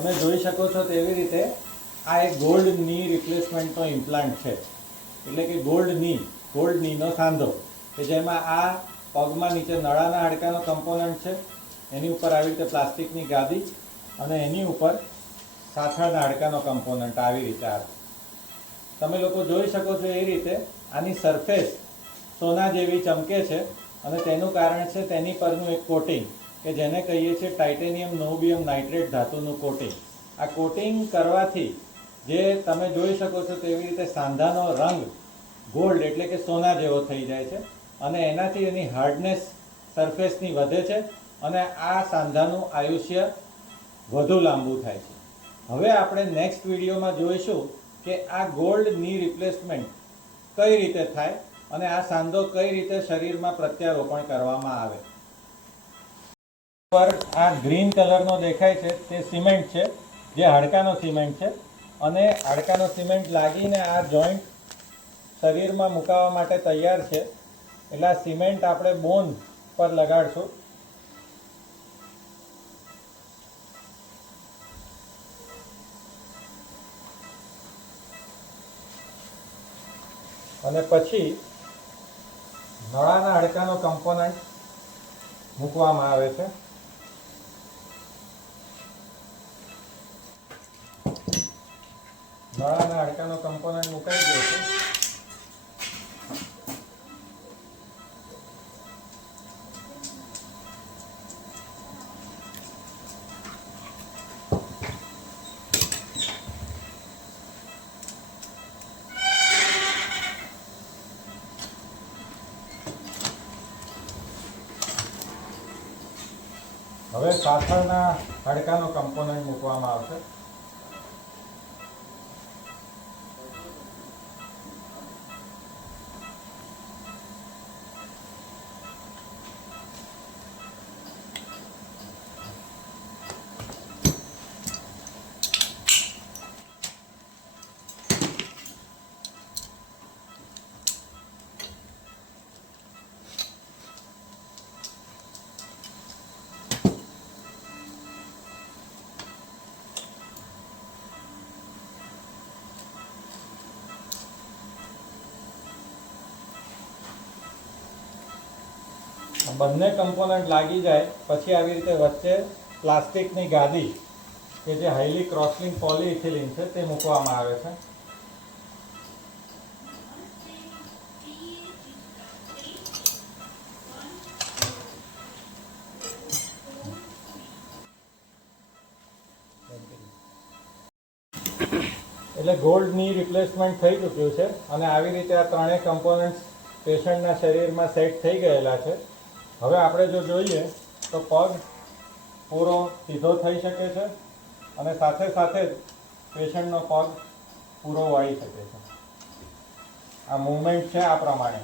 તમે જોઈ શકો છો તેવી રીતે આ એક ગોલ્ડ ની રિપ્લેસમેન્ટનો ઇમ્પ્લાન્ટ છે, એટલે કે ગોલ્ડ નીનો સાંધો કે જેમાં આ પગમાં નીચે નળાના હાડકાનો કમ્પોનન્ટ છે, એની ઉપર આવી રીતે પ્લાસ્ટિકની ગાદી અને એની ઉપર સાથળના હાડકાનો કમ્પોનન્ટ આવી રીતે આવે. તમે લોકો જોઈ શકો છો એ રીતે આની સરફેસ સોના જેવી ચમકે છે અને તેનું કારણ છે તેની પરનું એક કોટિંગ કે જેને કહીએ છીએ ટાઇટેનિયમ નોબિયમ નાઇટ્રેટ ધાતુનું કોટિંગ. આ કોટિંગ કરવાથી જે તમે જોઈ શકો છો તેવી રીતે સાંધાનો રંગ ગોલ્ડ એટલે કે સોના જેવો થઈ જાય છે અને એનાથી એની હાર્ડનેસ સરફેસની વધે છે અને આ સાંધાનું આયુષ્ય વધુ લાંબુ થાય છે. હવે આપણે નેક્સ્ટ વિડીયોમાં જોઈશું કે આ ગોલ્ડ ની રિપ્લેસમેન્ટ કઈ રીતે થાય અને આ સાંધો કઈ રીતે શરીરમાં પ્રત્યારોપણ કરવામાં આવે. પર આ ગ્રીન કલરનો દેખાય છે તે સિમેન્ટ છે, જે હાડકાનો સિમેન્ટ છે અને હાડકાનો સિમેન્ટ લાગીને આ જોઈન્ટ શરીરમાં મુકાવવા માટે તૈયાર છે. એટલે આ સિમેન્ટ આપણે બોન પર લગાડશું. અને પછી નળાના હાડકાનો કમ્પોનન્ટ મૂકવામાં આવે છે. નળાના હાડકાનો કમ્પોનન્ટ મુકાઈ ગયો છે. હવે પાછળના હાડકાનો કમ્પોનન્ટ મૂકવામાં આવશે. બંને કમ્પોનન્ટ લાગી જાય પછી આવી રીતે વચ્ચે પ્લાસ્ટિકની ગાદી કે જે હાઈલી ક્રોસલિંક પોલીઇથિલિન છે તે મૂકવામાં આવે છે. એટલે ગોલ્ડની રિપ્લેસમેન્ટ થઈ ચૂક્યું છે અને આવી રીતે આ ત્રણેય કમ્પોનન્ટ્સ પેશન્ટના શરીરમાં સેટ થઈ ગયેલા છે. હવે આપણે જો જોઈએ તો પગ પૂરો સીધો થઈ શકે છે અને સાથે સાથે જ પેશન્ટનો પગ પૂરો વાળી શકે છે. આ મૂવમેન્ટ છે આ પ્રમાણે.